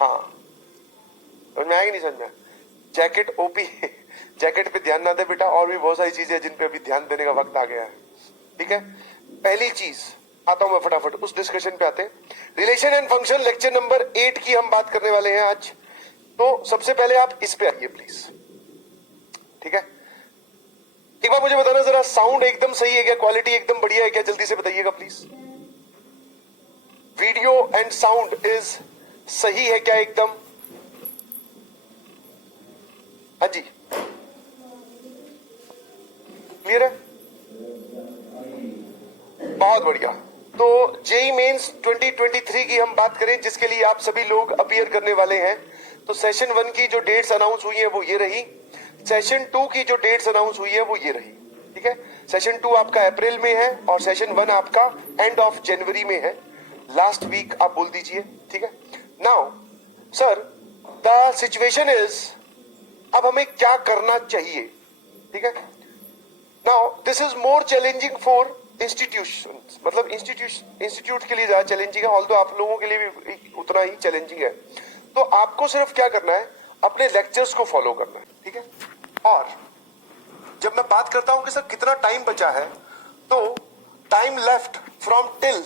हाँ, समझ में आएगी नहीं समझ में? जैकेट ओपी जैकेट पे ध्यान ना दे बेटा, और भी बहुत सारी चीजें जिन पे अभी ध्यान देने का वक्त आ गया है। ठीक है, पहली चीज आता हूं मैं फटाफट उस डिस्कशन पे आते हैं। Relation and function lecture number 8 की हम बात करने वाले हैं आज। तो सबसे पहले आप इस पे आइए प्लीज। ठीक है, एक बार मुझे बताना जरा, साउंड एकदम सही है क्या? क्वालिटी एकदम बढ़िया है क्या? जल्दी से बताइएगा please. Video and sound is सही है क्या एकदम? हाँ जी, क्लियर है? बहुत बढ़िया। तो जेई मेंस 2023 की हम बात करें, जिसके लिए आप सभी लोग अपीयर करने वाले हैं, तो सेशन 1 की जो डेट्स अनाउंस हुई है वो ये रही, सेशन 2 की जो डेट्स अनाउंस हुई है वो ये रही। ठीक है, सेशन 2 आपका अप्रैल में है और सेशन 1 आपका एंड ऑफ जनवरी में है, लास्ट वीक आप बोल दीजिए। ठीक है, now sir the situation is, अब हमें क्या करना चाहिए? ठीक है, now this is more challenging for institution, मतलब इंस्टीट्यूट के लिए ज्यादा चैलेंजिंग है, ऑल्दो आप लोगों के लिए भी उतना ही चैलेंजिंग है। तो आपको सिर्फ क्या करना है, अपने लेक्चर्स को फॉलो करना है। ठीक है, और जब मैं बात करता हूं कि सर कितना टाइम बचा है, तो टाइम लेफ्ट फ्रॉम टिल,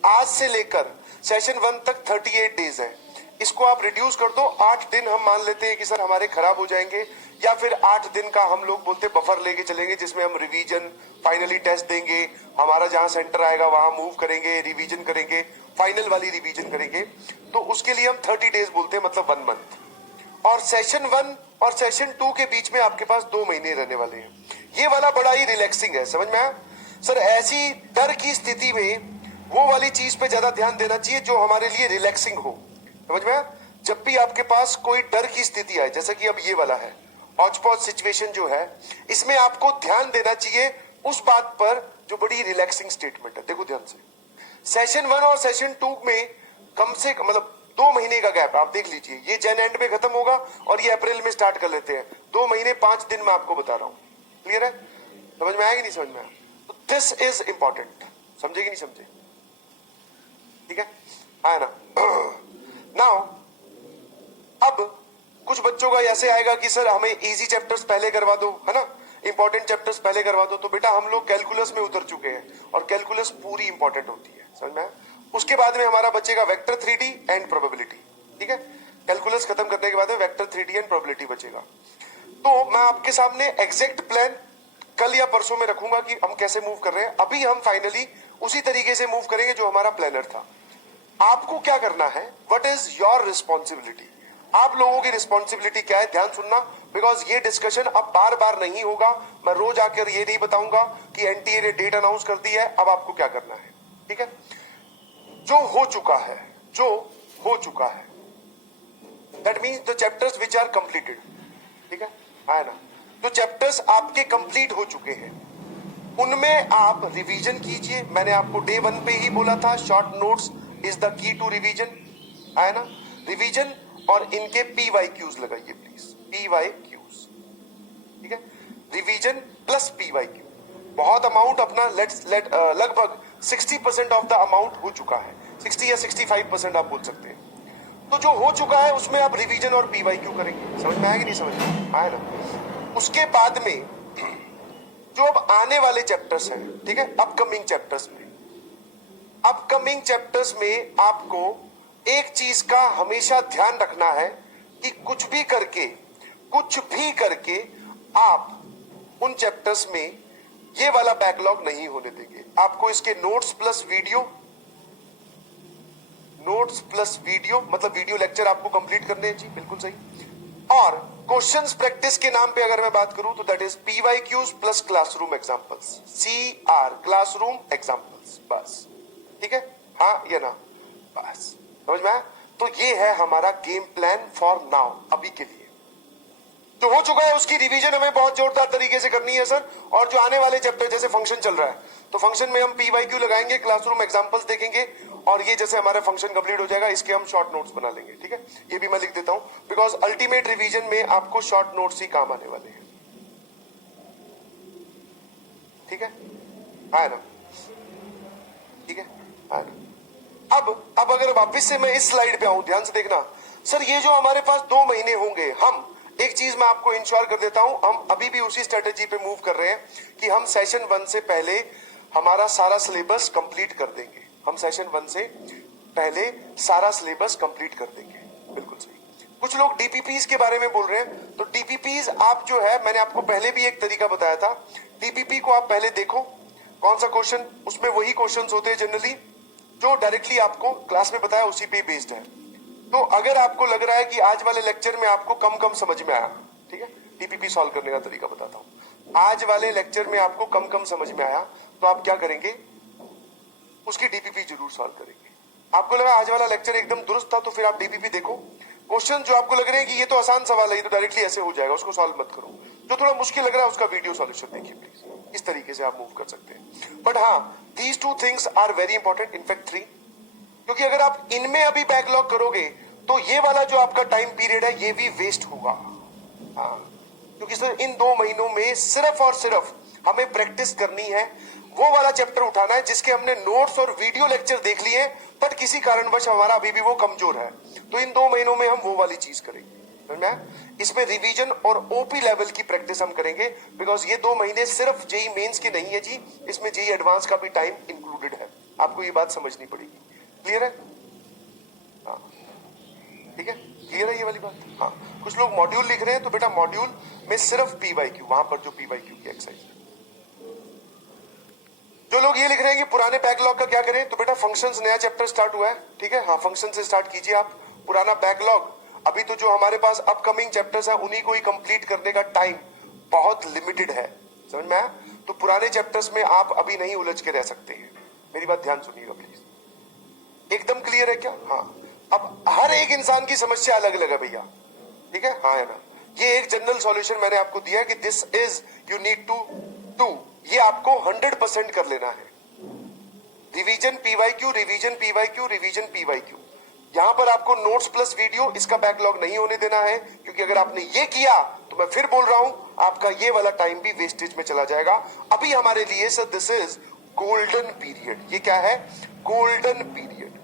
आज से लेकर सेशन 1 तक 38 डेज है। इसको आप रिड्यूस कर दो, 8 दिन हम मान लेते हैं कि सर हमारे खराब हो जाएंगे, या फिर 8 दिन का हम लोग बोलते बफर लेके चलेंगे, जिसमें हम रिवीजन, फाइनली टेस्ट देंगे, हमारा जहां सेंटर आएगा वहां मूव करेंगे, रिवीजन करेंगे, फाइनल वाली रिवीजन करेंगे। तो उसके लिए हम 30 डेज बोलते हैं, मतलब 1 मंथ। और सेशन 1 और सेशन 2 के बीच में आपके पास 2 महीने रहने वाले हैं। ये वाला बड़ा ही रिलैक्सिंग है, समझ में आया? सर ऐसी डर की स्थिति में वो वाली चीज पे ज्यादा ध्यान देना चाहिए जो हमारे लिए रिलैक्सिंग हो, समझ में आया? जब भी आपके पास कोई डर की स्थिति आए, जैसा कि अब ये वाला है हॉचपॉच सिचुएशन जो है, इसमें आपको ध्यान देना चाहिए उस बात पर जो बड़ी रिलैक्सिंग स्टेटमेंट है। देखो ध्यान से, सेशन 1 और सेशन 2 में कम से कम मतलब 2 महीने का गैप, आप देख लीजिए, ये जन एंड में खत्म होगा और ये अप्रैल में स्टार्ट कर लेते हैं। 2 महीने 5 दिन में आपको बता रहा हूं, क्लियर है? समझ में आएगी नहीं समझ में आया? तो दिस इज इंपॉर्टेंट, समझेगी नहीं समझे? ठीक है, आया ना? नाउ अब कुछ बच्चों का ऐसे आएगा कि सर हमें इजी चैप्टर्स पहले करवा दो, है ना, इंपॉर्टेंट चैप्टर्स पहले करवा दो। तो बेटा हम लोग कैलकुलस में उतर चुके हैं और कैलकुलस पूरी इंपॉर्टेंट होती है, समझ में आया? उसके बाद में हमारा बचेगा वेक्टर 3D एंड प्रोबेबिलिटी। ठीक है, कैलकुलस खत्म करने के बाद में वेक्टर 3D एंड प्रोबेबिलिटी बचेगा। तो मैं आपके सामने एग्जैक्ट प्लान कल या परसों में रखूंगा कि हम कैसे मूव कर रहे हैं। अभी हम फाइनली उसी तरीके से मूव करेंगे जो हमारा प्लानर था। आपको क्या करना है, व्हाट इज योर रिस्पॉन्सिबिलिटी? आप लोगों की रिस्पॉन्सिबिलिटी क्या है, ध्यान सुनना, बिकॉज ये डिस्कशन अब बार बार नहीं होगा। मैं रोज आकर ये नहीं बताऊंगा कि एनटीए ने डेट अनाउंस कर दी है, अब आपको क्या करना है। ठीक है, जो हो चुका है, जो हो चुका है, that means the chapters which are completed. ठीक है, है ना? जो चैप्टर्स आपके कंप्लीट हो चुके हैं उनमें आप रिवीजन कीजिए। मैंने आपको डे 1 पे ही बोला था, short notes is the key to revision, है ना? रिवीजन और इनके PYQs लगाइए प्लीज, PYQs। ठीक है, रिवीजन प्लस PYQ। बहुत अमाउंट अपना लगभग 60% ऑफ द अमाउंट हो चुका है, 60 या 65% आप बोल सकते हैं। तो जो हो चुका है उसमें आप रिवीजन और PYQ करेंगे। समझ में आएगी नहीं समझ में आया ना? उसके बाद में जो अब आने वाले चैप्टर्स हैं, ठीक है, अपकमिंग चैप्टर्स में आपको एक चीज का हमेशा ध्यान रखना है कि कुछ भी करके आप उन चैप्टर्स में ये वाला बैकलॉग नहीं होने देंगे। आपको इसके नोट्स प्लस वीडियो मतलब वीडियो लेक्चर आपको कंप्लीट करने हैं जी, बिल्कुल सही। और क्वेश्चंस प्रैक्टिस के नाम पे अगर मैं बात करूं तो that is PYQs plus classroom examples, CR classroom examples, बस। ठीक है, हाँ या ना, बस। समझ में आया? तो ये है हमारा गेम प्लान फॉर नाउ, अभी के लिए। जो हो चुका है उसकी रिवीजन हमें बहुत जोरदार तरीके से करनी है सर, और जो आने वाले चैप्टर, जैसे फंक्शन चल रहा है तो फंक्शन में हम PYQ लगाएंगे, क्लासरूम एग्जांपल्स देखेंगे, और ये जैसे हमारा फंक्शन कंप्लीट हो जाएगा इसके हम शॉर्ट नोट्स बना लेंगे। ठीक है, ये भी मैं लिख देता हूं, बिकॉज अल्टीमेट रिवीजन में आपको शॉर्ट नोट्स ही काम आने वाले हैं। ठीक है, है ना? ठीक है, है ना? अब अगर वापस से मैं इस स्लाइड पे आऊं, ध्यान से देखना सर, ये जो हमारे पास 2 महीने होंगे, हम एक चीज मैं आपको इंश्योर कर देता हूं, हम अभी भी उसी स्ट्रेटेजी पे मूव कर रहे हैं कि हम सेशन 1 से पहले हमारा सारा सिलेबस कंप्लीट कर देंगे। हम सेशन 1 से पहले सारा सिलेबस कंप्लीट कर देंगे। बिल्कुल सही। कुछ लोग डीपीपीज के बारे में बोल रहे हैं, तो डीपीपीज आप जो है, मैंने आपको पहले भी एक तरीका बताया था, डीपीपी को आप पहले देखो कौन सा क्वेश्चन, उसमें वही क्वेश्चंस होते हैं जनरली जो डायरेक्टली आपको क्लास में बताया उसी पे बेस्ड है। तो अगर आपको लग रहा है कि आज वाले लेक्चर में आपको कम समझ में आया, ठीक है, डीपीपी सॉल्व करने का तरीका बताता हूं, आज वाले लेक्चर में आपको कम समझ में आया तो आप क्या करेंगे, उसकी डीपीपी जरूर सॉल्व करेंगे। आपको लगा आज वाला लेक्चर एकदम दुरुस्त था, तो फिर आप डीपीपी देखो, क्वेश्चन जो आपको लग रहे हैं कि ये तो आसान सवाल है, ये तो डायरेक्टली ऐसे हो जाएगा, उसको सॉल्व मत करो। जो थोड़ा मुश्किल लग रहा है उसका वीडियो सॉल्यूशन देखिए प्लीज। इस तरीके से आप मूव कर सकते हैं। बट हाँ, these 2 things are very important, in fact 3, क्योंकि अगर आप इनमें अभी बैकलॉग करोगे तो ये वाला जो आपका टाइम पीरियड है ये भी वेस्ट होगा। हाँ, क्योंकि सर इन 2 महीनों में सिर्फ और सिर्फ हमें प्रैक्टिस करनी है, वो वाला चैप्टर उठाना है जिसके हमने नोट्स और वीडियो लेक्चर देख लिए, बट किसी कारणवश हमारा अभी भी वो कमजोर है। तो इन 2 महीनों में हम वो वाली चीज करेंगे। समझ में आया? इसमें रिवीजन और ओपी लेवल की प्रैक्टिस हम करेंगे, बिकॉज ये 2 महीने सिर्फ जेई मेंस के नहीं है जी, इसमें जेई एडवांस का भी टाइम इंक्लूडेड है। आपको ये बात समझनी पड़ेगी। क्लियर है? हाँ, ठीक है, क्लियर है ये वाली बात? हाँ, कुछ लोग मॉड्यूल लिख रहे हैं, तो बेटा मॉड्यूल में सिर्फ पीवाईक्यू, वहां पर जो पीवाईक्यू की एक्सरसाइज है। जो लोग ये लिख रहे हैं कि पुराने बैकलॉग का क्या करें, तो बेटा फंक्शंस नया चैप्टर स्टार्ट हुआ है, ठीक है, हाँ फंक्शन से स्टार्ट कीजिए आप। पुराना बैकलॉग, अभी तो जो हमारे पास अपकमिंग चैप्टर्स है उन्हीं को ही कंप्लीट करने का टाइम बहुत लिमिटेड है। समझ में आया? तो पुराने चैप्टर्स में आप अभी नहीं उलझ के रह सकते हैं। मेरी बात ध्यान सुनिएगा प्लीज। एकदम क्लियर है क्या? हाँ। अब हर एक इंसान की समस्या अलग अलग है भैया, ठीक है, हाँ है ना। ये एक जनरल सॉल्यूशन मैंने आपको दिया है कि this is you need to do, ये आपको 100% कर लेना है। Revision PYQ, revision PYQ, revision PYQ. यहां पर आपको नोट्स प्लस वीडियो, इसका बैकलॉग नहीं होने देना है, क्योंकि अगर आपने ये किया तो मैं फिर बोल रहा हूं आपका ये वाला टाइम भी वेस्टेज में चला जाएगा। अभी हमारे लिए sir this is golden period. ये क्या है? Golden period.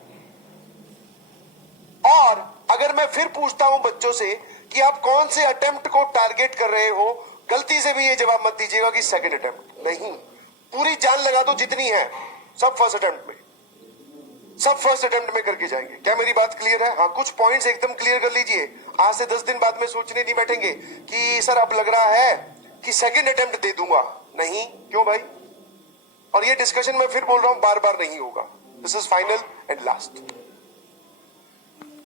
और अगर मैं फिर पूछता हूं बच्चों से कि आप कौन से अटेम्प्ट को टारगेट कर रहे हो, गलती से भी ये जवाब मत दीजिएगा कि सेकंड अटेम्प्ट नहीं, पूरी जान लगा दो जितनी है, सब फर्स्ट अटेम्प्ट में, सब फर्स्ट अटेम्प्ट में करके जाएंगे। क्या मेरी बात क्लियर है? हाँ, कुछ पॉइंट्स एकदम क्लियर कर लीजिए। आज से 10 दिन बाद में सोचने नहीं बैठेंगे कि सर अब लग रहा है कि सेकंड अटेम्प्ट दे दूंगा। नहीं, क्यों भाई? और ये डिस्कशन मैं फिर बोल रहा हूं बार बार नहीं होगा। This is final and last.